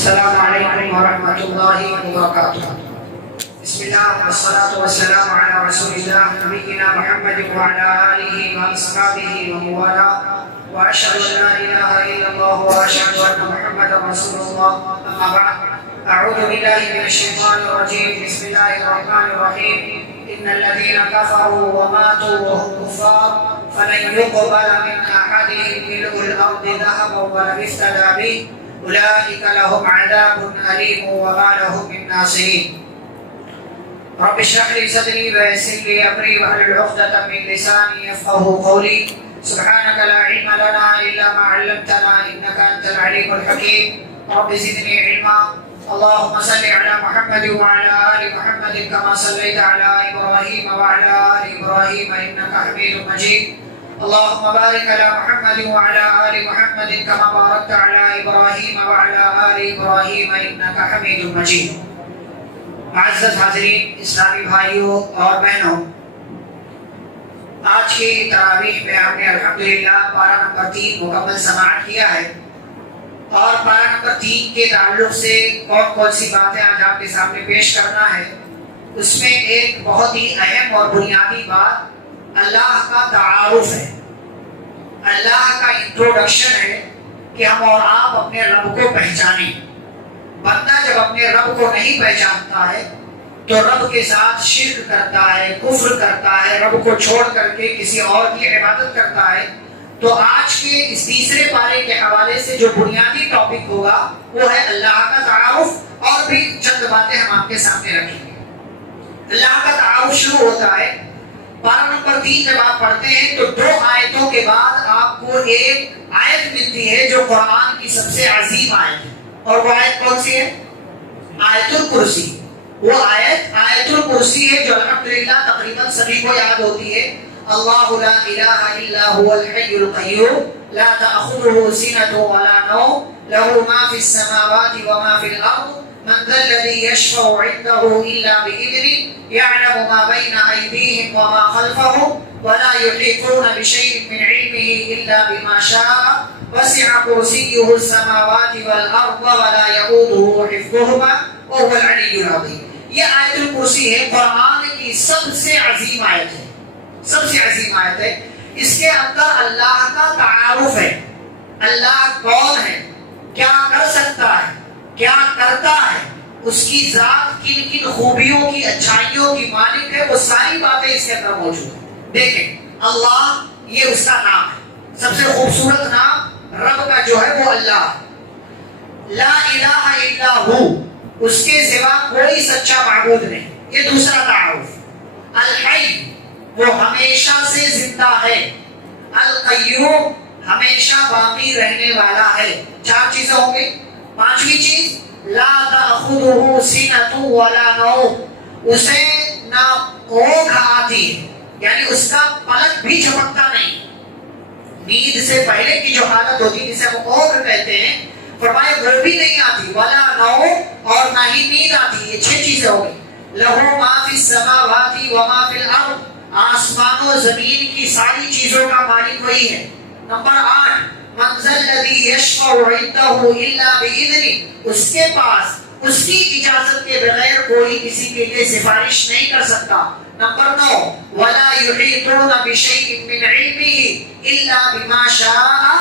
السلام علیکم ورحمۃ اللہ وبرکاتہ۔ بسم اللہ والصلاة والسلام علی رسول اللہ نبینا محمد وعلی آلہ واصحابہ ومن والاه واشهد ان لا اله الا الله واشهد ان محمدا رسول الله، اما بعد، اعوذ باللہ من الشیطان الرجیم، بسم اللہ الرحمن الرحیم۔ ان الذین کفروا وماتوا وهم کفار فلن يقبل من احدهم ملء الارض ذهبا ولو افتدى به أولئك لهم عذاب أليم وما لهم من ناصرين۔ رب اشرح لي صدري ويسر لي أمري واحلل عقدة من لساني يفقهوا قولي، سبحانك لا علم لنا إلا ما علمتنا إنك أنت العليم الحكيم، رب زدني علما۔ اللهم صل على محمد وعلى آل محمد كما صليت على إبراهيم وعلى آل إبراهيم إنك حميد مجيد۔ اللهم بارك على محمد وعلى آل محمد كما باركت على إبراهيم وعلى آل إبراهيم إنك حميد مجيد۔ معزز حاضرین، اسلامی بھائیوں اور بہنوں، آج کی تراویح میں ہم نے الحمدللہ پارہ نمبر 3 مکمل سماعت کیا ہے، اور پارہ نمبر 3 کے تعلق سے کون کون سی باتیں آج آپ کے سامنے پیش کرنا ہے، اس میں ایک بہت ہی اہم اور بنیادی بات اللہ کا تعارف ہے، اللہ کا انٹروڈکشن ہے کہ ہم اور آپ اپنے رب کو پہچانیں۔ بندہ جب اپنے رب کو نہیں پہچانتا ہے تو رب کے ساتھ شرک کرتا ہے، کفر کرتا ہے، رب کو چھوڑ کر کے کسی اور کی عبادت کرتا ہے۔ تو آج کے اس تیسرے پارے کے حوالے سے جو بنیادی ٹاپک ہوگا وہ ہے اللہ کا تعارف، اور بھی چند باتیں ہم آپ کے سامنے رکھیں گے۔ اللہ کا تعارف شروع ہوتا ہے پارہ نمبر 3 جب آپ پڑھتے ہیں تو 2 آیتوں کے بعد آپ کو ایک آیت ملتی ہے جو قرآن کی سب سے عظیم آیت ہے، اور وہ آیت کون سی ہے؟ آیت الکرسی۔ وہ آیت الکرسی ہے جو الحمدللہ تقریباً سبھی کو یاد ہوتی ہے۔ اللہ لا الہ الا هو الحی القیوم لا تأخذه سنة ولا نوم له ما في السماوات وما في الأرض من ذا الذي يشفع عنده إلا بإذنه يعلم ما بين أيديهم وما خلفهم ولا يحيطون بشيء من علمه إلا بما شاء وسع كرسيه السماوات والأرض ولا يؤوده حفظهما وهو العلي العظيم۔ یہ آیت الکرسی ہے، قرآن کی سب سے عظیم آیت ہے، سب سے عظیم آیت ہے۔ اس کے اندر اللہ کا تعارف ہے، اللہ کون ہے، کیا کر سکتا ہے، کیا کرتا ہے، اس کی ذات کن کن خوبیوں کی، اچھائیوں کی مالک ہے، وہ ساری باتیں اس کے اندر موجود ہیں۔ دیکھیں، اللہ یہ اس کا نام ہے، سب سے خوبصورت نام رب کا جو ہے وہ اللہ ہے۔ لا الہ الا ہو، اس کے سوا کوئی سچا معبود نہیں، یہ دوسرا تعارف۔ الحی، وہ ہمیشہ سے زندہ ہے۔ القیوم، ہمیشہ باقی رہنے والا ہے۔ 4 چیزیں ہوں گی۔ 5ویں چیز، لا تأخذه سنة ولا نوم، اسے نہ اونگ آتی ہے، یعنی اس کا پلک بھی جھپکتا نہیں۔ نیند سے پہلے کی جو حالت ہوتی ہے جسے ہم اونگ کہتے ہیں، فرمایا وہ بھی نہیں آتی، ولا نوم، اور نہ ہی نیند آتی۔ یہ 6 چیزیں ہوں گی۔ لہو ما فی السماوات وما فی الارض، آسمان و زمین کی ساری چیزوں کا مالک وہی ہے۔ نمبر 8، من ذا الذی یشفع عنده الا باذنہ، اس کے پاس اس کی اجازت کے بغیر کوئی کسی کے لیے سفارش نہیں کر سکتا۔ نمبر 9، ولا یحیطون بشیء من علمہ الا بما شاء،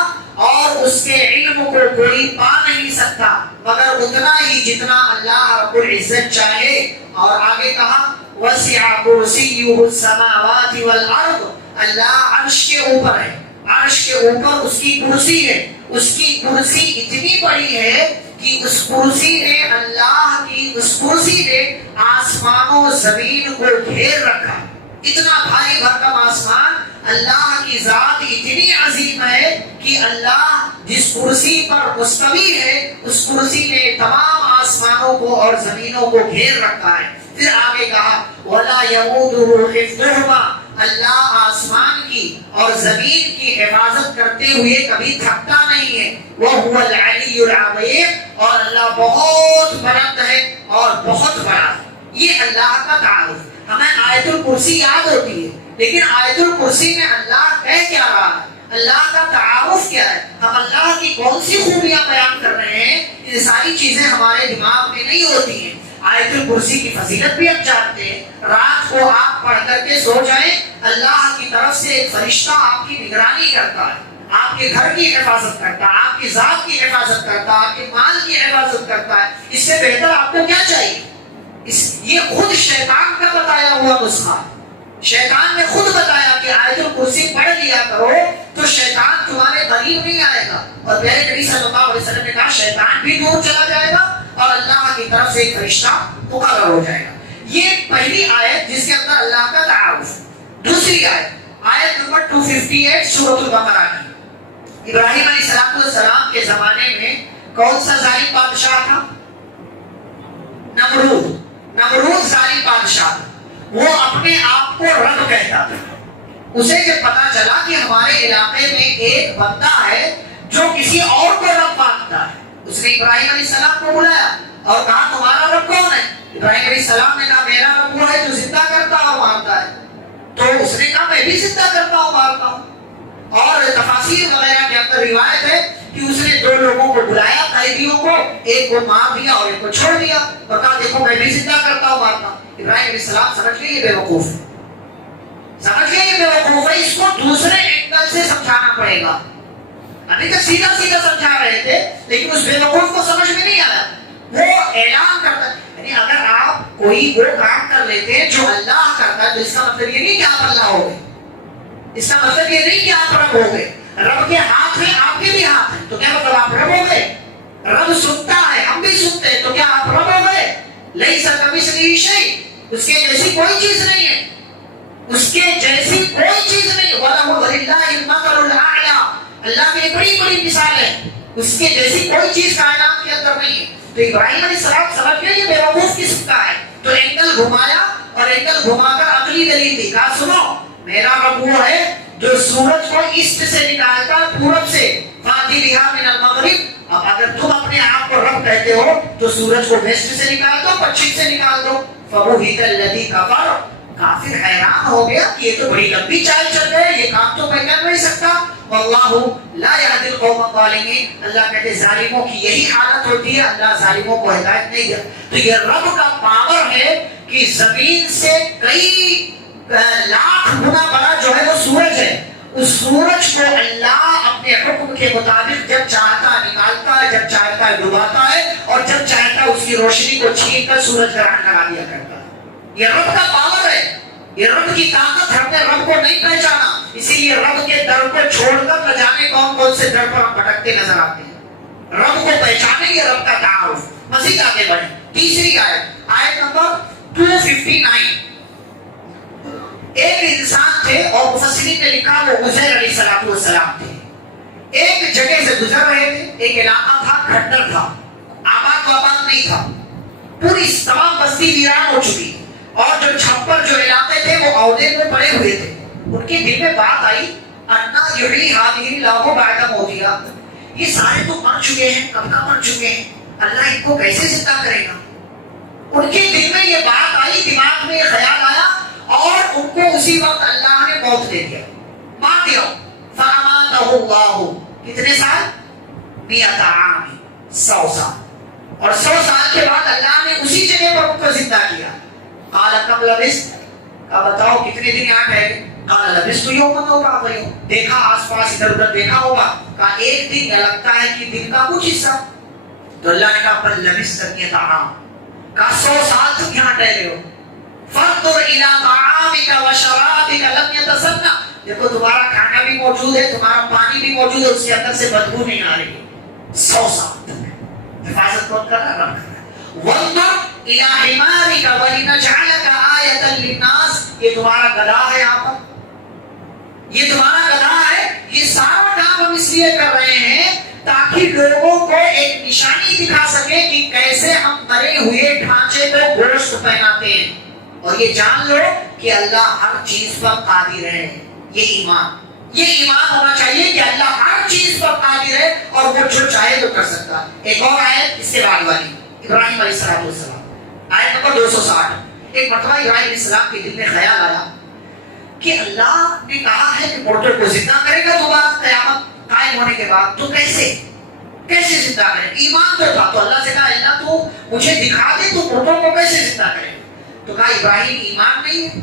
اور اس کے علم کو کوئی پا نہیں سکتا مگر اتنا ہی جتنا اللہ رب العزت چاہے۔ اور آگے کہا وسع کرسیہ السماوات والارض، اللہ عرش کے اوپر ہے، عرش کے اوپر اس کی کرسی ہے، اس کی کرسی اتنی بڑی ہے کہ اس کرسی نے، اللہ کی اس کرسی نے آسمان و زمین کو گھیر رکھا۔ اتنا بھاری بھرکم آسمان، اللہ کی ذات اتنی عظیم ہے کہ اللہ جس کرسی پر مستوی ہے اس کرسی نے تمام آسمانوں کو اور زمینوں کو گھیر رکھا ہے۔ پھر آگے کہا وَلَا يَئُودُهُ حِفْظُهُمَا، اللہ آسمان کی اور زمین کی حفاظت کرتے ہوئے کبھی تھکتا نہیں ہے۔ وَهُوَ الْعَلِيُّ الْعَظِيمُ، اور اللہ بہت بلند ہے اور بہت بڑا ہے۔ یہ اللہ کا تعارف۔ ہمیں آیت الکرسی یاد ہوتی ہے، لیکن آیت الکرسی میں اللہ کہہ کیا رہا ہے؟ اللہ کا تعارف کیا ہے، ہم اللہ کی کون سی خوبیاں بیان کر رہے ہیں، یہ ساری چیزیں ہمارے دماغ میں نہیں ہوتی ہیں۔ آیت الکرسی کی فضیلت بھی آپ جانتے ہیں، رات کو آپ پڑھ کر کے سو جائیں، اللہ کی طرف سے ایک فرشتہ آپ کی نگرانی کرتا ہے، آپ کے گھر کی حفاظت کرتا ہے، آپ کی ذات کی حفاظت کرتا ہے، آپ کے مال کی حفاظت کرتا ہے۔ اس سے بہتر آپ کو کیا چاہیے؟ یہ خود شیطان کا بتایا ہوا نسخہ، شیطان نے خود بتایا کہ آیت الکرسی پڑھ لیا کرو تو شیطان تمہارے قریب نہیں آئے گا، اور پیارے نبی صلی اللہ علیہ وسلم نے کہا شیطان بھی دور چلا جائے گا اور اللہ کی طرف سے ایک فرشتہ مقرر ہو جائے گا۔ یہ پہلی آیت جس کے اندر اللہ کا تعارف۔ دوسری آیت نمبر 258 سورۃ البقرہ کی۔ ابراہیم علیہ السلام کے زمانے میں کون سا ظالم بادشاہ تھا؟ نمرود ظالم بادشاہ، وہ اپنے آپ کو رب کہتا تھا۔ اسے جب پتا چلا کہ ہمارے علاقے میں ایک بندہ ہے جو کسی اور کو رب مانتا ہے، اس نے ابراہیم علیہ السلام کو بلایا اور کہا تمہارا رب کون ہے؟ ابراہیم علیہ السلام نے کہا میرا رب وہ ہے جو زندہ کرتا اور مارتا ہے۔ تو اس نے کہا میں بھی زندہ کرتا ہوں مارتا ہوں۔ اور تفاسیر وغیرہ کے اندر روایت ہے کہ اس نے دو لوگوں کو بلایا قیدیوں کو، ایک کو مار دیا اور ایک کو چھوڑ دیا اور کہا دیکھو میں بھی زندہ کرتا ہوں مارتا ہوں۔ ابراہیم علیہ السلام سمجھ گئے یہ بیوقوف ہے، سمجھ گئے یہ بیوقوف ہے، اس کو دوسرے اینگل سے سمجھانا پڑے گا۔ ابھی تک سیدھا سیدھا سمجھا رہے تھے لیکن اس بیوقوف کو سمجھ میں نہیں آیا۔ وہ اعلان کرتا ہے، یعنی اگر آپ کوئی وہ کام کر لیتے ہیں جو اللہ کرتا ہے تو اس کا مطلب یہ نہیں کہ آپ اللہ ہو گئے، اس کا مطلب یہ نہیں کہ آپ رب ہو گئے۔ رب کے ہاتھ میں آپ کے بھی ہاتھ ہیں تو کیا مطلب آپ رب ہو گئے؟ رب سنتا ہے ہم بھی سنتے ہیں تو کیا آپ رب ہو گئے؟ لیس کمثلہ شیء، اس کے جیسی کوئی چیز نہیں ہے، اس کے جیسی کوئی چیز نہیں۔ وَلِلَّهِ الْمَثَلُ الْأَعْلَىٰ، اللہ کی بڑی بڑی مثال ہے، اس کے جیسی کوئی چیز کائنات کے اندر نہیں ہے۔ تو ابراہیم علیہ السلام سمجھ گئے یہ بیوقوف قسم کا ہے، تو اینگل گھمایا اور اینگل گھما کر عقلی دلیل دی، کہا سنو میرا رب وہ ہے جو سورج کو ایسٹ سے نکالتا پورب سے، فاتی بہا من المغرب۔ اب اگر تم اپنے آپ کو رب کہتے ہو تو سورج کو ویسٹ سے نکال دو، پچھم سے نکال دو۔ فبہت الذی کفر، کافر حیران ہو گیا کہ یہ تو بڑی لمبی چال چل رہی ہے، یہ کام تو میں کر نہیں سکتا۔ واللہ لا یہدی القوم الظالمین، اللہ کہتے ظالموں کی یہی حالت ہوتی ہے، اللہ ظالموں کو ہدایت نہیں دیتا۔ تو یہ رب کا پاور ہے کہ زمین سے کئی لاکھ گنا بڑا جو ہے وہ سورج ہے، اس سورج کو اللہ اپنے حکم کے مطابق جب چاہتا نکالتا ہے، جب چاہتا ہے ڈباتا ہے، اور جب چاہتا ہے اس کی روشنی کو چھین کر سورج گرہن لگا دیا کرتا ہے۔ یہ رب کا پاور ہے، یہ رب کی طاقت، ہم نے رب کو نہیں پہچانا، اسی لیے رب کے در کو چھوڑ کر نہ جانے کون کون سے در پر ہم بھٹکتے نظر آتے ہیں۔ رب کو پہچانے یہ رب کا تعارف۔ مزید آگے بڑھیں، تیسری آیت نمبر 259۔ ایک انسان تھے اور مفسرین نے لکھا وہ عزیر علیہ السلام تھے، ایک جگہ سے گزر رہے تھے، ایک علاقہ تھا کھٹر تھا، آباد و آباد نہیں تھا، پوری تمام بستی ویران ہو چکی، اور جو چھپر جو علاقے تھے وہ عہدے میں پڑے ہوئے تھے۔ ان کے دل میں بات آئی انا یحیی ہذہ اللہ بعد موتہا، یہ سارے تو مر چکے ہیں، کب کا مر چکے ہیں، اللہ ان کو کیسے زندہ کرے گا؟ ان کے دل میں یہ بات آئی، دماغ میں یہ خیال آیا، اور ان کو اسی وقت اللہ نے موت دے دیا، مار دیا۔ فاماتہ اللہ، کتنے سال؟ 100 عام، 100 سال، اور 100 سال کے بعد اللہ نے اسی جگہ پر ان کو زندہ کیا۔ قال کم لبثت، کہا بتاؤ کتنے دن یہاں ٹھہرے؟ قال لبثت یوما او بعض یوم، دیکھا آس پاس ادھر ادھر دیکھا ہوگا، کہا ایک دن، یا لگتا ہے کہ دن کا کچھ حصہ۔ تو اللہ نے کہا بل لبثت 100 عام، کہا 100 سال تم یہاں ٹھہرے ہو۔ فانظر الی طعامک وشرابک لم یتسنہ، دیکھو تمہارا کھانا بھی موجود ہے، تمہارا پانی بھی موجود ہے، اس کے اندر سے بدبو نہیں آ رہی۔ 100 سال حفاظت کون کر رہا ہے؟ وانظر الی حمارک ولنجعلک آیۃ للناس، یہ تمہارا گدھا ہے، یہاں پر یہ تمہارا گدھا ہے، یہ سارا کام ہم اس لیے کر رہے ہیں تاکہ لوگوں کو ایک نشانی دکھا سکے کہ کیسے ہم مرے ہوئے ڈھانچے کو گوشت پہناتے ہیں، اور یہ جان لو کہ اللہ ہر چیز پر قادر ہے۔ یہ ایمان ہونا چاہیے کہ اللہ ہر چیز پر قادر ہے اور وہ جو چاہے تو کر سکتا ہے۔ ایک اور آیت اس سے بعد والی، ابراہیم علیہ السلام، آیت نمبر 260۔ ایک مرتبہ ابراہیم علیہ السلام کے دل میں خیال آیا کہ اللہ نے کہا ہے کہ مردوں کو زندہ کرے گا دوبارہ قیامت قائم ہونے کے بعد، تو کیسے زندہ کرے؟ ایمان تو تھا، تو اللہ سے کہا اللہ تو مجھے دکھا دے تو مردوں کو کیسے زندہ کرے؟ تو کہا ابراہیم ایمان نہیں ہے؟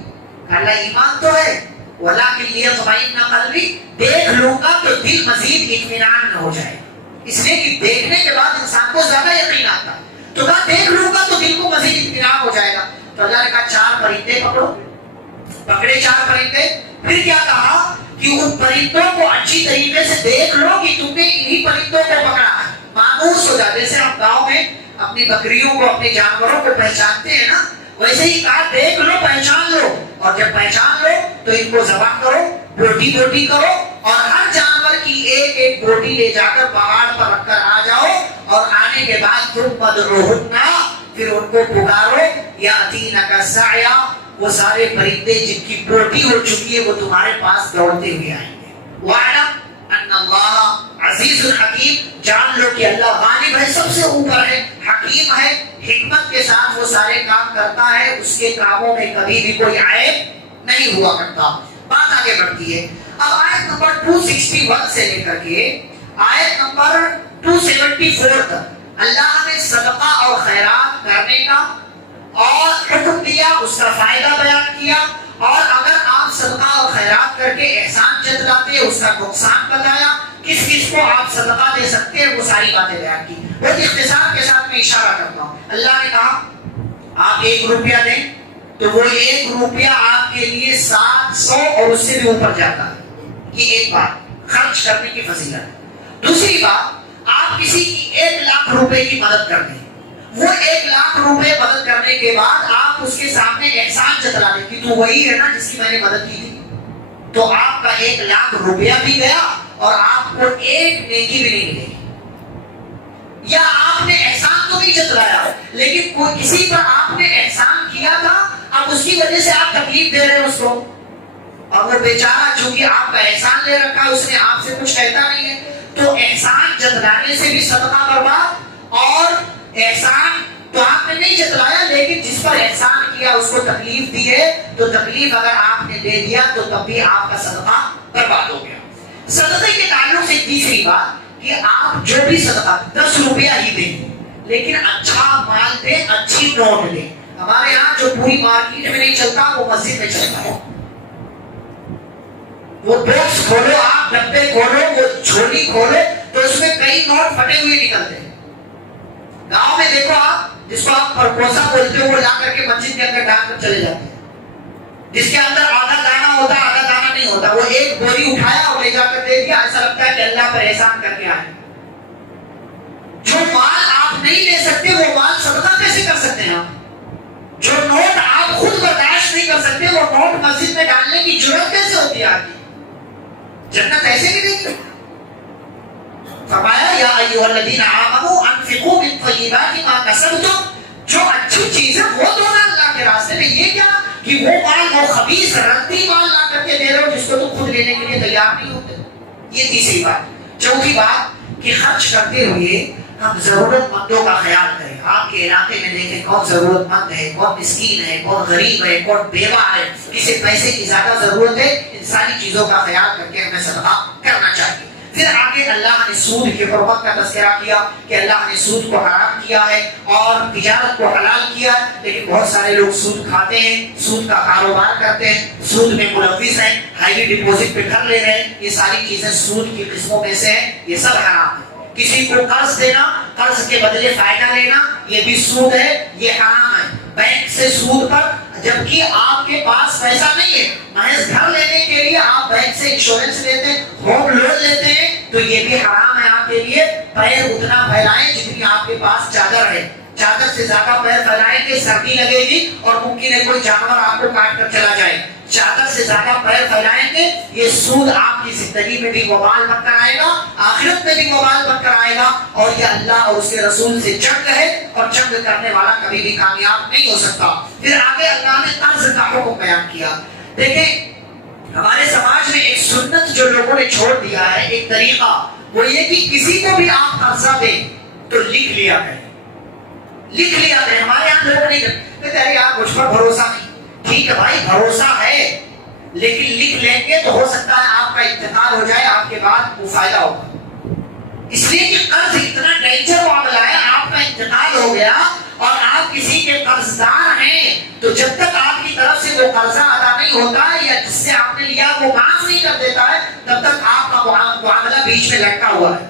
کہا اللہ ایمان تو ہے، وَلَٰكِن لِيَطْمَئِنَّ قَلْبِي، دیکھ لوں گا تو دل مزید اطمینان نہ ہو جائے، اس لیے کہ دیکھنے کے بعد انسان کو زیادہ یقین آتا ہے، تو کہا دیکھ لوں گا تو دل کو مزید اطمینان ہو جائے گا۔ تو اللہ نے کہا 4 پرندے پکڑو، پکڑے 4 پرندے، پھر کیا کہا کہ ان پرندوں کو اچھی طریقے سے دیکھ لو کہ تم نے انہی پرندوں کو پکڑا ہے، مانوس ہو جاتے، جیسے ہم گاؤں میں اپنی بکریوں کو اپنے جانوروں کو پہچانتے ہیں نا، ویسے ہی کہا دیکھ لو پہچان لو، اور جب پہچان لو تو ان کو ذبح کرو، بوٹی بوٹی کرو، اور ہر جانور کی ایک ایک بوٹی لے جا کر پہاڑ پر رکھ کر آ جاؤ، اور آنے کے بعد تم مدعوہن، پھر ان کو پکارو، یاتینک سعیا، وہ سارے پرندے جن کی بوٹی ہو چکی ہے وہ تمہارے پاس دوڑتے ہوئے آئیں گے۔ وَاعْلَمْ أَنَّ اللَّهَ عَزِيزٌ حَكِيمٌ، جان لو کہ اللہ غالب ہے، سب سے اوپر ہے، حکیم ہے، حکمت کے ساتھ وہ سارے کام کرتا ہے، اس کے کاموں میں کبھی بھی کوئی عیب نہیں ہوا کرتا۔ بات آگے بڑھتی ہے، اب آیت نمبر 261 سے لے کر کے آیت نمبر 274 تک اللہ نے صدقہ اور خیرات کرنے کا اور حکم دیا، اس کا فائدہ بیان کیا، اور اگر آپ صدقہ اور خیرات کر کے احسان جتلاتے اس کا نقصان بتایا، کس کس کو آپ صدقہ دے سکتے ہیں، وہ ساری باتیں بیان کی۔ بہت اختصار کے ساتھ میں اشارہ کرتا ہوں، اللہ نے کہا آپ 1 روپیہ دیں تو وہ 1 روپیہ آپ کے لیے 700 اور اس سے بھی اوپر جاتا ہے، یہ ایک بات خرچ کرنے کی فضیلت ہے۔ دوسری بات، آپ کسی کی 1 لاکھ روپے کی مدد کر دیں، وہ 1 لاکھ روپے مدد کرنے کے بعد آپ اس کے سامنے احسان جتلا دیں کہ تو وہی ہے نا جس کی میں نے مدد کی تھی، تو آپ کا 1 لاکھ روپیہ بھی گیا اور آپ کو ایک نیکی بھی نہیں ملے گی۔ یا آپ نے احسان تو نہیں جتلایا لیکن کوئی کسی پر آپ نے احسان کیا تھا، اب اس کی وجہ سے آپ تکلیف دے رہے ہیں اس کو، اور وہ بیچارہ چونکہ آپ کا احسان لے رکھا، اس نے آپ سے کچھ کہتا نہیں ہے، تو احسان جتلانے سے بھی صدقہ برباد، اور احسان تو آپ نے نہیں جتلایا لیکن جس پر احسان کیا اس کو تکلیف دی ہے، تو تکلیف اگر آپ نے دے دیا تو تب بھی آپ کا صدقہ برباد ہو گیا۔ صدقے کے تعلق سے تیسری بات کہ آپ جو بھی صدقہ 10 روپیہ ہی دیں لیکن اچھا مال دیں، اچھی نوٹ دیں۔ ہمارے ہاں جو پوری مارکیٹ میں نہیں چلتا وہ مسجد میں چلتا ہے، وہ باکس کھولو، آپ ڈبے کھولو، وہ جھولی کھولو تو اس میں کئی نوٹ پھٹے ہوئے نکلتے ہیں۔ گاؤں میں دیکھو آپ، جس کو آپ پرپوزا بولتے ہو، وہ لا کر کے مسجد کے اندر ڈال کر چلے جاتے ہیں، جس کے اندر آدھا دانا ہوتا ہے آدھا دانا نہیں ہوتا، وہ ایک بوری اٹھایا اور لے جا کر دے دیا، ایسا لگتا ہے کہ اللہ پر احسان کر کے آئے۔ جو مال آپ نہیں لے سکتے وہ مال صدقہ کیسے کر سکتے ہیں آپ؟ جو نوٹ آپ خود برداشت نہیں کر سکتے وہ نوٹ مسجد میں ڈالنے کی جرأت کیسے ہوتی ہے آپ کی؟ جنت ایسے نہیں دیکھتے۔ فرمایا یا ایھا الذین آمنوا انفقوا من طیبات ما کسبتم، جو اچھی چیز ہے وہ دو نا اللہ کے راستے میں، یہ کیا کہ وہ مال وہ خبیث ردی مال لا کر کے دے رہے ہو جس کو تم خود لینے کے لیے تیار نہیں ہوتے۔ یہ تیسری بات۔ چوتھی بات کہ خرچ کرتے ہوئے ہم ضرورت مندوں کا خیال کریں۔ آپ کے علاقے میں دیکھیں کون ضرورت مند ہے، کون مسکین ہے، کون غریب ہے، کون بیوہ ہے، کسی پیسے کی زیادہ ضرورت ہے، ان ساری چیزوں کا خیال کر کے ہمیں صدقہ کرنا چاہیے۔ پھر آگے اللہ نے سود کی حرمت کا تذکرہ کیا کہ اللہ نے سود کو حرام کیا ہے اور تجارت کو حلال کیا ہے، لیکن بہت سارے لوگ سود کھاتے ہیں، سود کا کاروبار کرتے ہیں، سود میں ملوث ہیں، ہائی ڈپوزٹ پہ گھر لے رہے ہیں، یہ ساری چیزیں سود کی قسموں میں سے ہیں، یہ سب حرام ہے۔ کسی کو قرض دینا، قرض کے بدلے فائدہ لینا، یہ بھی سود ہے، یہ حرام ہے۔ بینک سے سود پر، جبکہ آپ کے پاس پیسہ نہیں ہے، محض گھر لینے کے لیے آپ بینک سے انشورنس لیتے ہیں، ہوم لون لیتے ہیں، تو یہ بھی حرام ہے آپ کے لیے۔ پیر اتنا پھیلائیں جتنی آپ کے پاس چادر ہے، چادر سے زیادہ پیر پھیلائیں گے سردی لگے گی اور ممکن ہے کوئی جانور آپ کو کاٹ کر چلا جائے۔ چادر سے زیادہ پیر پھیلائیں گے، یہ سود آپ کی زندگی میں بھی وبال بن کر آئے گا، آخرت میں بھی وبال بن کر آئے گا، اور یہ اللہ اور اس کے رسول سے جنگ ہے، اور جنگ کرنے والا کبھی بھی کامیاب نہیں ہو سکتا۔ پھر آگے اللہ نے قرض کا حکم بیان کیا۔ دیکھیں ہمارے سماج میں ایک سنت جو لوگوں نے چھوڑ دیا ہے، ایک طریقہ، وہ یہ کہ کسی کو بھی آپ قرضہ دیں تو لکھ لیا کریں، لکھ لیا کریں۔ ہمارے یہاں لوگ نہیں کہتے ارے یار مجھ پر بھروسہ نہیں، ٹھیک ہے بھائی بھروسہ ہے لیکن لکھ لیں گے تو ہو سکتا ہے آپ کا انتقال ہو جائے، آپ کے بعد وہ فائدہ ہوگا. اس لیے کہ قرض اتنا ڈینجر معاملہ ہے، آپ کا انتقال ہو گیا اور آپ کسی کے قرض دار ہیں تو جب تک آپ کی طرف سے وہ قرضہ ادا نہیں ہوتا یا جس سے آپ نے لیا وہ معاف نہیں کر دیتا ہے، تب تک آپ کا معاملہ بیچ میں لٹکا ہوا ہے.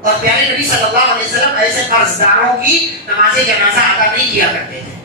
اور پیارے نبی صلی اللہ علیہ وسلم ایسے قرض داروں کی نماز جنازہ ادا نہیں کیا کرتے تھے.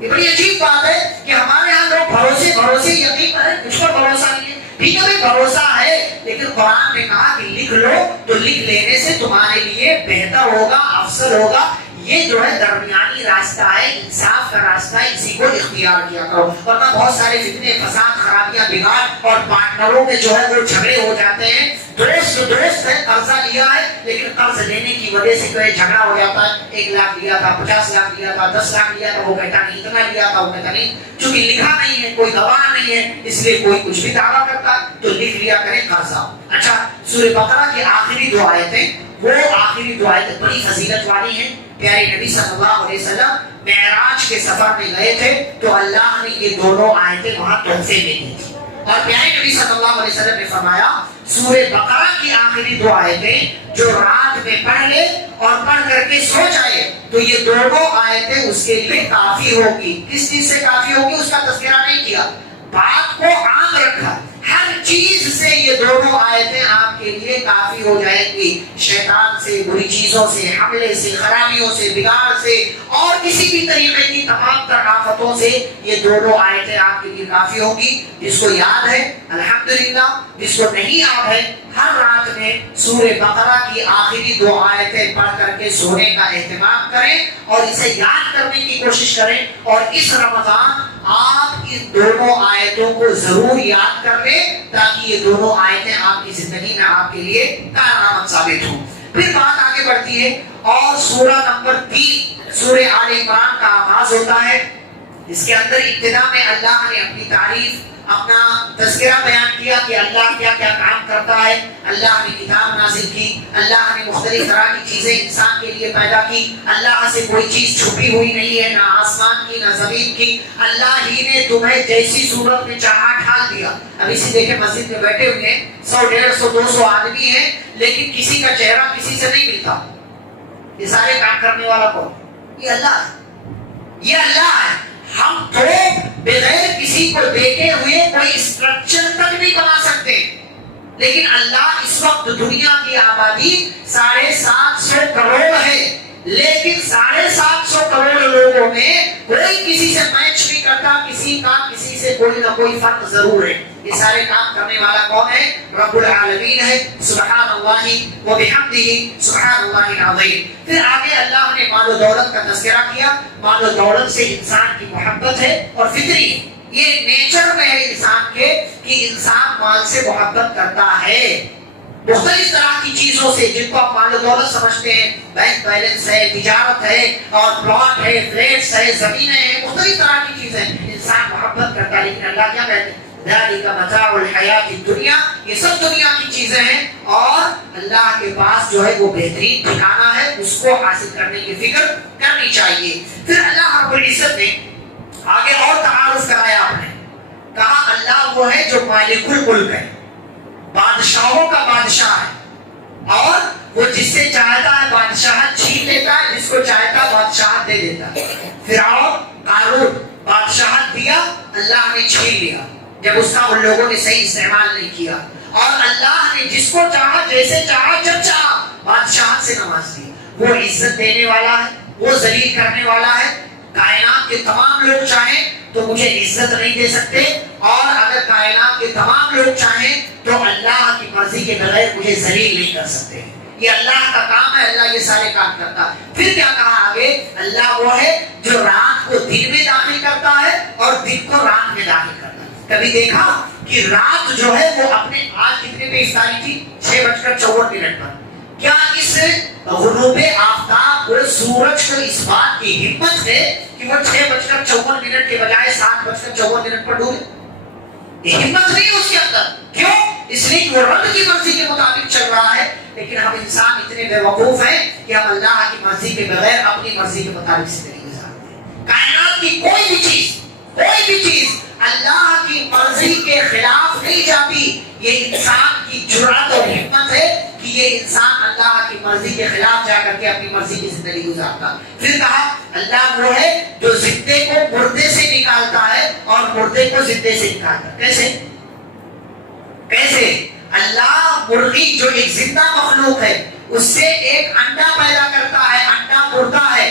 یہ بڑی عجیب بات ہے کہ ہمارے یہاں لوگ بھروسے یقین کریں، مجھ پر بھروسہ نہیں ہے. ٹھیک ہے بھروسہ ہے، لیکن قرآن نے کہا کہ لکھ لو تو لکھ لینے سے تمہارے لیے بہتر ہوگا، افضل ہوگا. یہ جو ہے درمیانی راستہ ہے، انصاف کا راستہ ہے، اسی کو اختیار کیا کرو. ورنہ بہت سارے فتنے، فساد، خرابیاں، بگاڑ اور پارٹنروں کے جو ہے وہ جھگڑے ہو جاتے ہیں. دوست ہے، قرضہ لیا ہے لیکن قرض لینے کی وجہ سے جو ہے جھگڑا ہو جاتا ہے. 1 لاکھ لیا تھا، 50 لاکھ لیا تھا، 10 لاکھ لیا تھا، وہ کہتا نہیں اتنا لیا تھا، وہ کہتا نہیں. چونکہ لکھا نہیں ہے، کوئی گواہ نہیں ہے، اس لیے کوئی کچھ بھی دعویٰ کرتا ہے تو لکھ لیا کرے قرضہ. اچھا، سورہ بقرہ کی آخری 2 آیتیں، وہ آخری 2 آیتیں بڑی فضیلت والی ہیں. پیارے نبی صلی اللہ علیہ وسلم معراج کے سفر میں گئے تھے تو اللہ نے یہ دونوں آیتیں وہاں تحفے میں دی تھی. اور پیارے نبی صلی اللہ علیہ وسلم نے فرمایا سورہ بقرہ کی آخری 2 آیتیں جو رات میں پڑھ لے اور پڑھ کر کے سو جائے تو یہ دونوں آیتیں اس کے لیے کافی ہوگی. کس چیز سے کافی ہوگی اس کا تذکرہ نہیں کیا، بات کو عام رکھا. ہر چیز سے یہ دونوں آیتیں آپ کے لیے کافی ہو جائیں گی. شیطان سے، بری چیزوں سے، حملے سے، خرابیوں سے، بگاڑ سے اور کسی بھی طریقے کی تمام تر آفتوں سے یہ دونوں آیتیں آپ کے لیے کافی ہوگی. جس کو یاد ہے الحمدللہ، جس کو نہیں یاد ہے ہر رات میں سورہ بقرہ کی آخری 2 آیتیں پڑھ کر کے سونے کا اہتمام کریں اور اسے یاد کرنے کی کوشش کریں. اور اس رمضان آپ ان دونوں آیتوں کو ضرور یاد کر لیں تاکہ یہ دونوں آیتیں آپ کی زندگی میں آپ کے لیے کارآمد ثابت ہوں. پھر بات آگے بڑھتی ہے اور سورہ نمبر 3 سورہ آل عمران کا آغاز ہوتا ہے. اس کے اندر ابتدا میں اللہ نے اپنی تعریف، اپنا تذکرہ بیان کیا کہ اللہ کیا کیا کام کرتا ہے. اللہ نے کتاب نازل کی، اللہ نے مختلف طرح کی چیزیں انسان کے لیے پیدا کی. اللہ سے کوئی چیز چھپی ہوئی نہیں ہے، نہ آسمان کی نہ زمین کی. اللہ ہی نے تمہیں جیسی صورت میں چاہا ڈھال دیا. اب اسی دیکھیں مسجد میں بیٹھے ہوئے ہیں 100 150 200 آدمی ہیں لیکن کسی کا چہرہ کسی سے نہیں ملتا. یہ سارے کام کرنے والا کون؟ یہ اللہ ہے. یہ اللہ ہے. ہم تو بغیر کسی کو دیکھے ہوئے کوئی اسٹرکچر تک نہیں بنا سکتے، لیکن اللہ اس وقت دنیا کی آبادی 750 کروڑ ہے، لیکن 750 کروڑ لوگوں میں کوئی کسی سے میچ نہیں کرتا. کسی کا کسی سے کوئی نہ کوئی فرق ضرور ہے. یہ سارے کام کرنے والا کون ہے؟ رب العالمین ہے. سبحان اللہ و بحمدہ سبحان اللہ العظیم. پھر آگے اللہ نے مال و دولت کا تذکرہ کیا. مال و دولت سے انسان کی محبت ہے اور فطری ہے، یہ نیچر میں ہے انسان کے کہ انسان مال سے محبت کرتا ہے. مختلف طرح کی چیزوں سے جن کو آپ مال و دولت سمجھتے ہیں، بینک بیلنس ہے، تجارت ہے اور پلاٹ ہے، فلیٹس ہے، زمینیں ہیں، مختلف طرح کی چیزیں انسان محبت کرتا ہے. لیکن اللہ کیا کہتے ہیں؟ ذالک متاع الحیات الدنیا، یہ سب دنیا کی چیزیں ہیں اور اللہ کے پاس جو ہے وہ بہترین ٹھکانہ ہے، اس کو حاصل کرنے کی فکر کرنی چاہیے. پھر اللہ رب العزت نے آگے اور تعارف کرایا. آپ نے کہا اللہ وہ ہے جو مالک الملک ہے، بادشاہوں کا بادشاہ ہے اور وہ جس سے چاہتا ہے بادشاہت چھین لیتا ہے، جس کو چاہتا ہے بادشاہت دے دیتا ہے. فرعون قارون بادشاہت دیا، اللہ نے چھین لیا جب اس کا ان لوگوں نے صحیح استعمال نہیں کیا. اور اللہ نے جس کو چاہا، جیسے چاہا، جب چاہا بادشاہت سے نواز دی. وہ عزت دینے والا ہے، وہ ذلیل کرنے والا ہے. کائنات کے تمام لوگ چاہیں تو مجھے عزت نہیں دے سکتے، اور اگر کائنات کے تمام لوگ چاہیں تو اللہ کی مرضی کے بغیر مجھے ذلیل نہیں کر سکتے. یہ اللہ کا کام ہے، اللہ یہ سارے کام کرتا ہے. پھر کیا کہا آگے؟ اللہ وہ ہے جو رات کو دن میں داخل کرتا ہے اور دن کو رات میں داخل کرتا ہے. کبھی دیکھا کہ رات جو ہے وہ اپنے آج کتنے پہ افطاری تھی؟ 6:54 پر. کیا اس غروب آفتاب کو، سورج کو اس بات کی ہمت ہے کہ وہ 6:54 کے بجائے 7:54 پر ڈوبے؟ یہ ہمت نہیں اس کے اندر. کیوں؟ اس لیے کہ وہ رب کی مرضی کے مطابق چل رہا ہے. لیکن ہم انسان اتنے بے وقوف ہیں کہ ہم اللہ کی مرضی کے بغیر اپنی مرضی کے مطابق زندگی گزارتے ہیں. کائنات کی کوئی بھی چیز اللہ کی مرضی کے خلاف نہیں جاتی. یہ انسان کی جرأت اور ہمت ہے کہ یہ انسان اللہ کی مرضی کے خلاف جا کر کے اپنی مرضی کی زندگی گزارتا. پھر کہا اللہ وہ ہے جو زندے کو مردے سے نکالتا ہے اور مردے کو زندے سے نکالتا ہے. کیسے؟ اللہ مرغی جو ایک زندہ مخلوق ہے اس سے ایک انڈا پیدا کرتا ہے, انڈا مردہ ہے,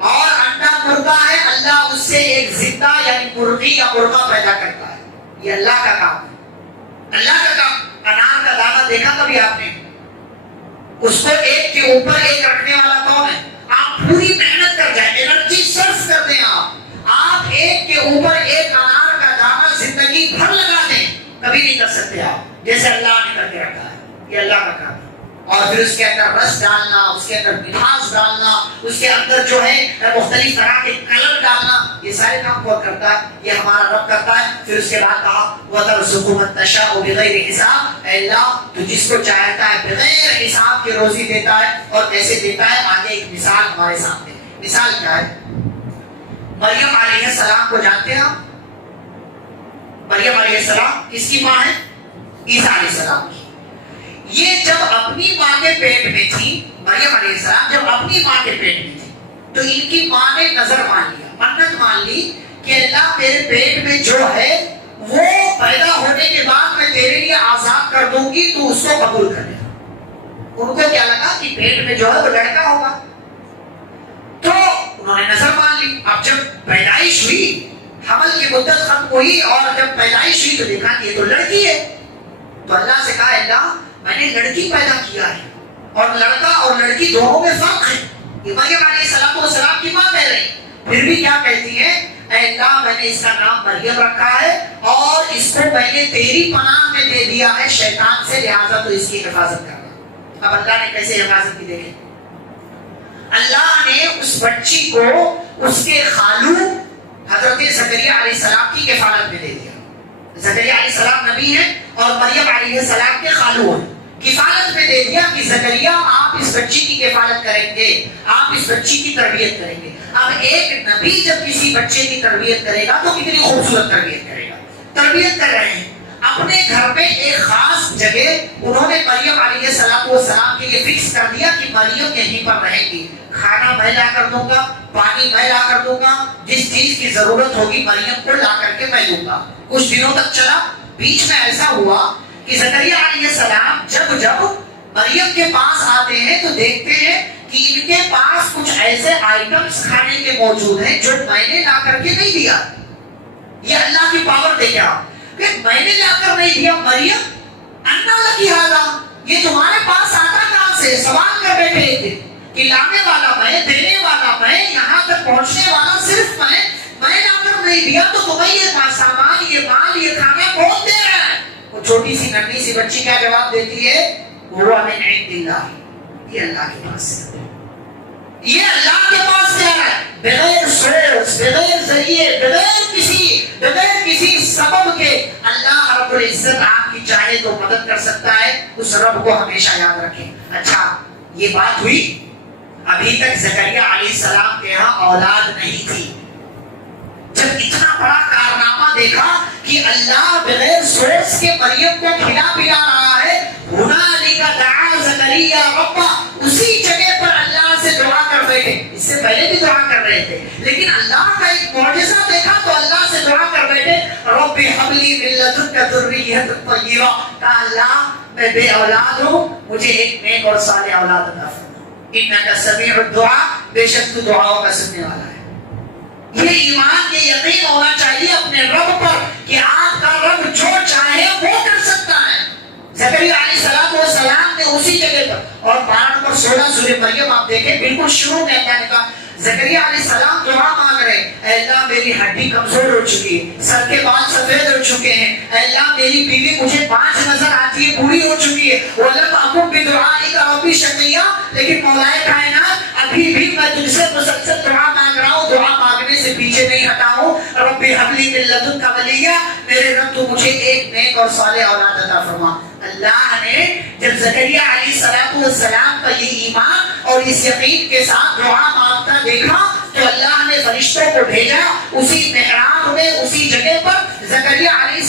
اور انڈا مردہ ہے, اللہ اس سے ایک زندہ یعنی مرغی یا مرغا پیدا کرتا ہے. یہ اللہ کا کام ہے, اللہ کا کام. انار کا دانہ دیکھا کبھی آپ نے؟ اس کو ایک کے اوپر ایک رکھنے والا کون ہے؟ آپ پوری محنت کر جائیں, انرجی صرف کر دیں, آپ ایک کے اوپر ایک انار کا دانہ زندگی بھر لگا دیں, کبھی نہیں کر سکتے آپ جیسے اللہ نے کر کے رکھا ہے. یہ اللہ کا کام ہے. اور پھر اس کے اندر رس ڈالنا, اس کے اندر مٹھاس ڈالنا, اس کے اندر جو ہے مختلف طرح کے کلر ڈالنا, یہ سارے کام کون کرتا ہے؟ یہ ہمارا رب کرتا ہے. پھر اس کے بعد کہا وَتَرْزُقُ مَن تَشَاءُ بِغَيْرِ حِسَابٍ, اے اللہ تو جس کو چاہتا ہے بغیر حساب کے روزی دیتا ہے. اور کیسے دیتا ہے؟ آگے ایک مثال ہمارے سامنے. مثال کیا ہے؟ مریم علیہ السلام کو جانتے ہیں آپ؟ مریم علیہ السلام کس کی ماں ہے؟ عیسیٰ علیہ السلام کی. یہ جب اپنی ماں کے پیٹ میں تھی, مریم علیہ السلام جب اپنی ماں کے پیٹ میں تھی تو ان کی ماں نے نظر مان لیا, منت مان لی کہ اللہ میرے پیٹ میں جو ہے وہ پیدا ہونے کے بعد میں تیرے لیے آزاد کر دوں گی, تو اس کو قبول کر لیا. ان کو کیا لگا کہ پیٹ میں جو ہے وہ لڑکا ہوگا, تو انہوں نے نظر مان لی. اب جب پیدائش ہوئی, حمل کی مدت ختم ہوئی اور جب پیدائش ہوئی تو دیکھا کہ یہ تو لڑکی ہے. تو اللہ سے کہا اللہ میں نے لڑکی پیدا کیا ہے, اور لڑکا اور لڑکی دونوں میں فرق ہے. یہ مریم علیہ السلام کی ماں کہہ رہی, پھر بھی کیا کہتی ہے؟ اے اللہ میں نے اس کا نام مریم رکھا ہے اور اس کو میں نے تیری پناہ میں دے دیا ہے شیطان سے, لہٰذا تو اس کی حفاظت کرنا. اب اللہ نے کیسے حفاظت کی دیکھیں. اللہ نے اس بچی کو اس کے خالو حضرت زکریا علیہ السلام کی کفالت میں دے دیا. زکریا علیہ السلام نبی ہیں اور مریم علیہ السلام کے خالو ہیں. کفالت میں دے دیا کہ زکریا آپ اس بچی کی کفالت کریں گے, آپ اس بچی کی تربیت کریں گے. اب ایک نبی جب کسی بچے کی تربیت کرے گا تو کتنی خوبصورت تربیت کرے گا. تربیت کر رہے ہیں اپنے گھر میں ایک خاص جگہ انہوں نے مریم علیہ السلام کے لیے فکس کر دیا کہ مریم یہیں پر رہے گی. کھانا میں لا کر دوں گا, پانی میں لا کر دوں گا, جس چیز کی ضرورت ہوگی مریم کو لا کر کے میں دوں گا. کچھ دنوں تک چلا. بیچ میں ایسا ہوا کہ زکریا علیہ السلام جب مریم کے پاس آتے ہیں تو دیکھتے ہیں کہ ان کے پاس کچھ ایسے آئٹمس کھانے کے موجود ہیں جو میں نے لا کر کے نہیں دیا. یہ اللہ کی پاور دیکھیں آپ کہ میں نے لا کر نہیں دیا. مریم انا لکی ھذا, یہ تمہارے پاس آتا کہاں سے؟ سوال کر بیٹھے تھے کہ لانے والا میں, دینے والا میں, یہاں تک پہنچنے والا صرف میں لا کر نہیں دیا تو تمہیں یہ سامان, یہ مال, یہ کھانا کون دے رہا ہے؟ وہ چھوٹی سی ننھی سی بچی کیا جواب دیتی ہے؟ وہ من عند اللہ, یہ اللہ کے پاس ہے, یہ اللہ کے پاس سے ہے, بغیر سورس, بغیر ذریعے, بغیر کسی سبب کے. اللہ رب العزت آپ کی چاہے تو مدد کر سکتا ہے. اس رب کو ہمیشہ یاد رکھیں. اچھا یہ بات ہوئی, ابھی تک زکریا علیہ السلام کے یہاں اولاد نہیں تھی. جب اتنا بڑا کارنامہ دیکھا کہ اللہ بغیر سورس کے مریم کو کھلا پلا رہا ہے, ہنالک دعا زکریا ربہ, اسی جگہ پر اللہ سے دعا کر بیٹھے. اس سے پہلے بھی دعا کر رہے تھے لیکن اللہ کا ایک معجزہ دیکھا تو اللہ سے دعا کر بیٹھے, رب هب لی من لدنک ذریۃ طیبہ, کہ اللہ میں بے اولاد ہوں, مجھے ایک نیک اور صالح اولاد عطا فرما. انک سمیع الدعاء, بے شک تو دعاؤں کا سننے والا ہے. یہ ایمان, یہ یقین ہونا چاہیے اپنے رب پر کہ آپ کا رب جو چاہے وہ کر سکتا ہے. زکریا علیہ السلام نے اسی جگہ پر, اور 12 نمبر 16 سورہ مریم آپ دیکھیں بالکل شروع میں اللہ نے کہا, زکریا علیہ السلام دعا مانگ رہے, اے اللہ میری ہڈی کمزور ہو چکی ہے, سر کے بال سفید ہو چکے ہیں, اے اللہ میری بیوی مجھے 5 نظر آتی ہے, بوڑھی ہو چکی ہے, وَلَمْ أَكُنْ بِدُعَائِكَ رَبِّ شَقِيًّا, لیکن مولا کائنات ابھی بھی میں تجھ سے مسلسل دعا مانگ رہا ہوں, دعا مانگنے سے پیچھے نہیں ہٹا ہوں. رب هب لی من لدنک ولیہ, میرے رب تو مجھے ایک نیک اور صالح اولاد عطا فرما. اللہ نے جب زکریا علیہ السلام کا یہ ایمان اور اس یقین کے ساتھ دعا مانگتا دیکھا تو اللہ نے فرشتوں کو بھیجا, اسی محراب میں, اسی جگہ پر زکریا علیہ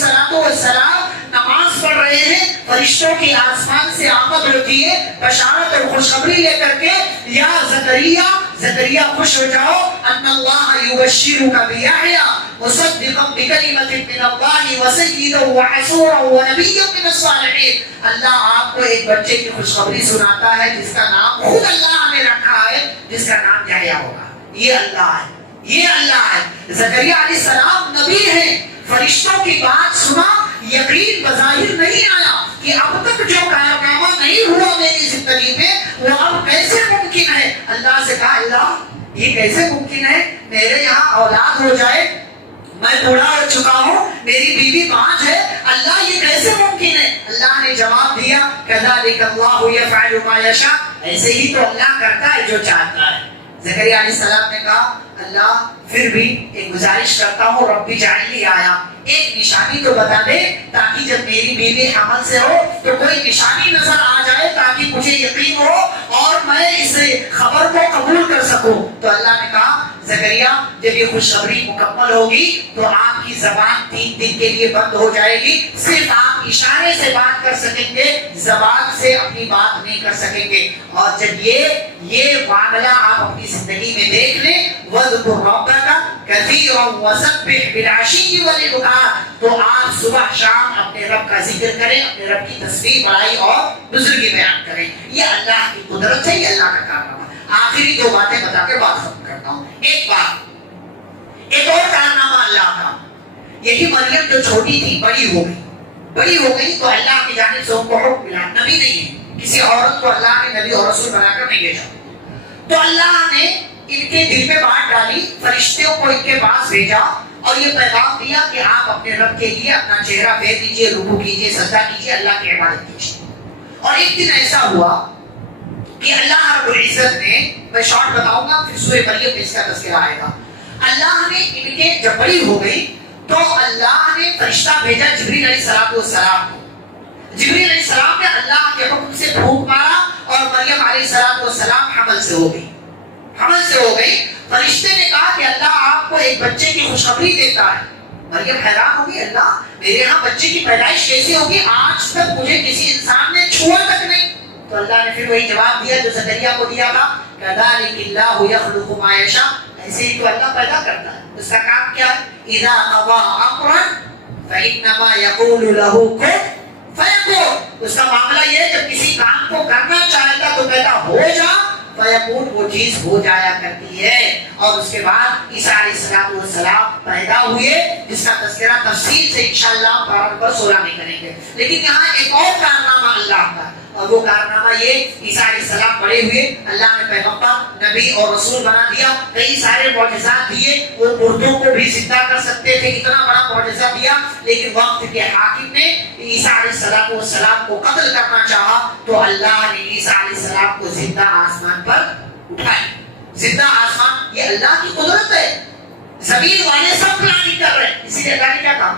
السلام نماز پڑھ رہے ہیں، فرشتوں کی آسمان سے آمد ہوتی ہے بشارت اور خوشخبری لے کر کے، یا زکریا خوش ہو جاؤ، ان اللہ یبشرک بیحییٰ مصدقا بکلمۃ من اللہ وسیدا وحصورا ونبیا من الصالحین۔ اللہ آپ کو ایک بچے کی خوشخبری سناتا ہے جس کا نام خود اللہ نے رکھا ہے، جس کا نام یحییٰ ہوگا۔ یہ اللہ ہے، یہ اللہ ہے۔ زکریا علیہ السلام نبی ہیں، فرشتوں کی بات سنا، یقین بظاہر نہیں آیا کہ اب تک جو کارنامہ نہیں ہوا میری زندگی میں وہ اب کیسے ممکن ہے۔ اللہ سے کہا اللہ یہ کیسے ممکن ہے، میرے یہاں اولاد ہو جائے، میں بوڑھا ہو چکا ہوں، میری بیوی 5 ہے، اللہ یہ کیسے ممکن ہے؟ اللہ نے جواب دیا کذالک اللہ یفعل ما یشاء، ایسے ہی تو اللہ کرتا ہے جو چاہتا ہے۔ زکریا علیہ السلام نے کہا اللہ پھر بھی ایک گزارش کرتا ہوں، رب اجعلنی آیا، ایک نشانی تو بتا دے تاکہ جب میری بیوی حمل سے ہو تو کوئی نشانی نظر آ جائے تاکہ مجھے یقین ہو اور میں اس خبر کو قبول کر سکوں۔ تو اللہ نے کہا زکریا جب یہ خوشخبری مکمل ہوگی تو آپ کی زبان 3 دن کے لیے بند ہو جائے گی، صرف آپ اشارے سے بات کر سکیں گے، زبان سے اپنی بات نہیں کر سکیں گے۔ اور جب یہ معاملہ آپ اپنی زندگی میں دیکھ لیں، وَاذْكُرْ رَبَّكَ كَثِيرًا وَسَبِّحْ بِالْعَشِيِّ وَالْإِبْكَارِ، تو آپ صبح شام اپنے رب کا ذکر کریں، اپنے رب کی تسبیح بڑائی اور بزرگی بیان کریں۔ یہ اللہ کی قدرت ہے، یہ اللہ کا کارنامہ۔ آخری 2 باتیں بتا کے بات ختم کرتا ہوں۔ ایک اور کارنامہ اللہ کا، یہی مریم جو چھوٹی تھی بڑی ہو گئی تو اللہ کی جانب سے ان کو حکم ملا، نبی نہیں ہے، کسی عورت کو اللہ نے نبی اور رسول بنا کر نہیں بھیجا، تو اللہ نے ان کے دل میں بات ڈالی، فرشتوں کو ان کے پاس بھیجا اور یہ پیغام دیا کہ آپ اپنے رب کے لیے اپنا چہرہ پھیر دیجئے، رکوع کیجئے، سجدہ کیجئے، اللہ کی عبادت کیجئے۔ اور ایک دن ایسا ہوا کہ اللہ رب العزت نے، میں شارٹ بتاؤں گا پھر سورہ مریم میں اس کا تذکرہ آئے گا، اللہ نے ان کے جب بڑی ہو گئی تو اللہ نے فرشتہ بھیجا جبریل علیہ السلام کو۔ جبریل علیہ السلام نے اللہ کے حکم سے پھونک مارا اور مریم علیہ السلام حمل سے ہو گئی۔ فرشتے نے کہا کہ اللہ آپ کو ایک بچے کی خوشخبری دیتا ہے۔ مریم حیران ہوگی، اللہ میرے ہاں بچے کی پیدائش کیسی ہوگی، آج تک مجھے کسی انسان نے چھوا تک نہیں۔ تو اللہ نے پھر وہی جواب دیا جو زکریا کو دیا تھا، کذالک اللہ یخلق ما یشاء، ایسے ہی تو اللہ پیدا کرتا ہے، اس کا کام کیا ہے، اذا قضى امرا فانما يقول له كن فیکون، اس کا معاملہ یہ ہے جب کسی کام کو کرنا چاہتا تو کہتا ہو جا، فیکون وہ چیز ہو جایا کرتی ہے۔ اور اس کے بعد عیسیٰ علیہ السلام پیدا ہوئے، جس کا تذکرہ تفصیل سے انشاءاللہ بارہ پر 16 میں کریں گے۔ لیکن یہاں ایک اور کارنامہ اللہ کا، اور وہ کارنامہ یہ، عیسیٰ علیہ السلام بڑے ہوئے، اللہ نے پیغمبر نبی اور رسول بنا دیا، کئی سارے معجزات دیے، وہ مردوں کو بھی زندہ کر سکتے تھے، اتنا بڑا معجزہ دیا، لیکن وقت کے حاکم نے عیسیٰ علیہ السلام کو قتل کرنا چاہا تو اللہ نے عیسیٰ علیہ السلام کو زندہ آسمان پر اٹھایا۔ زندہ آسمان، یہ اللہ کی قدرت ہے، زمین والے سب پلاننگ کر رہے ہیں، اسی لیے اللہ نے کیا کہا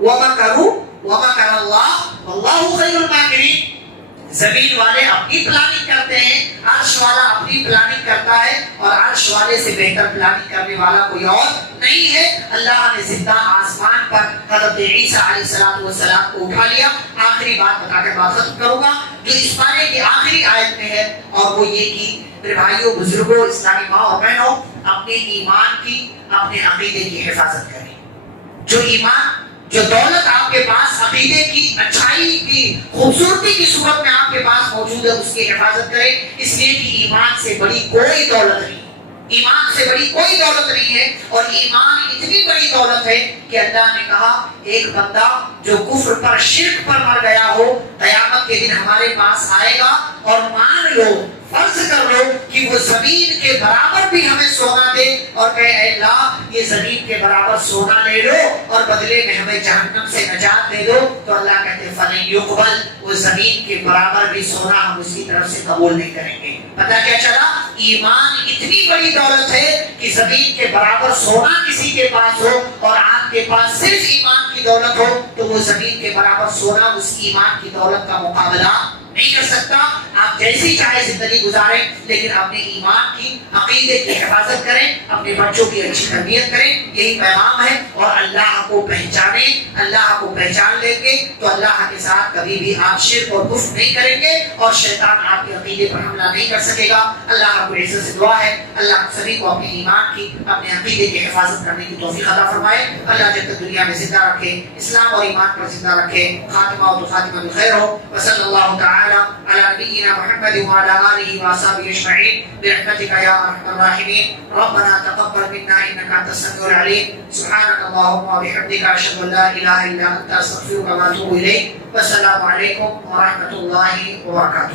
وَمَكَرُوا وَمَكَرَ اللَّهُ وَاللَّهُ خَيْرُ الْمَاكِرِينَ، زمین والے اپنی پلاننگ کرتے ہیں، عرش والا اپنی پلاننگ کرتا ہے، اور عرش والے سے بہتر پلاننگ کرنے والا کوئی اور نہیں ہے۔ اللہ نے زندہ آسمان پر حضرت عیسیٰ علیہ السلام کو اٹھا لیا۔ آخری بات بتا کر بات ختم کروں گا جو اس پارے کی آخری آیت میں ہے، اور وہ یہ کہ میرے بھائیوں، بزرگوں، اسلامی ماں اور بہنوں، اپنے ایمان کی، اپنے عقیدے کی حفاظت کریں۔ جو ایمان، جو دولت آپ کے پاس عقیدے کی اچھائی کی خوبصورتی کی صورت میں آپ کے پاس موجود ہے، اس کی حفاظت کریں، اس لیے کہ ایمان سے بڑی کوئی دولت نہیں، ایمان سے بڑی کوئی دولت نہیں ہے۔ اور ایمان اتنی بڑی دولت ہے کہ اللہ نے کہا ایک بندہ جو کفر پر، شرک پر مر گیا ہو، قیامت کے دن ہمارے پاس آئے گا اور مان لو، فرض کر لو کہ وہ زمین کے برابر بھی ہمیں سونا دے اور کہے اے اللہ یہ زمین کے برابر سونا لے لو اور بدلے میں ہمیں جہنم سے نجات دے دو، تو اللہ کہتے فلن یقبل، وہ زمین کے برابر بھی سونا ہم اس کی طرف سے قبول نہیں کریں گے۔ پتہ کیا چلا، ایمان اتنی بڑی دولت ہے کہ زمین کے برابر سونا کسی کے پاس ہو اور آپ کے پاس صرف ایمان کی دولت ہو تو وہ زمین کے برابر سونا اس ایمان کی دولت کا مقابلہ نہیں کر سکتا. آپ جیسی چاہے زندگی گزاریں لیکن اپنے ایمان کی عقیدے کی حفاظت کریں, اپنے بچوں کی اچھی تربیت کریں. یہی پیغام ہے. اور اللہ کو پہچانیں. اللہ کو پہچان لیں گے تو اللہ کے ساتھ کبھی بھی آپ شرک اور کفر نہیں کریں گے اور شیطان آپ کے عقیدے پر حملہ نہیں کر سکے گا. اللہ رب العزت سے دعا ہے اللہ سبھی کو اپنے ایمان کی, اپنے عقیدے کی حفاظت کرنے کی توفیق عطا فرمائے. اللہ جب تک دنیا میں زندہ رکھے اسلام اور ایمان پر زندہ رکھے, خاتمہ و خاتمہ بالخیر ہو. وصلی اللہ تعالی علی نبینا محمد وعلی آلہ وصحبہ اجمعین برحمتک یا ارحم الراحمین. ربنا تقبل منا انک انت السمیع العلیم. سبحانک اللهم وبحمدک اشهد ان لا اله الا انت استغفرک واتوب الیک. والسلام علیکم ورحمۃ اللہ وبرکاتہ.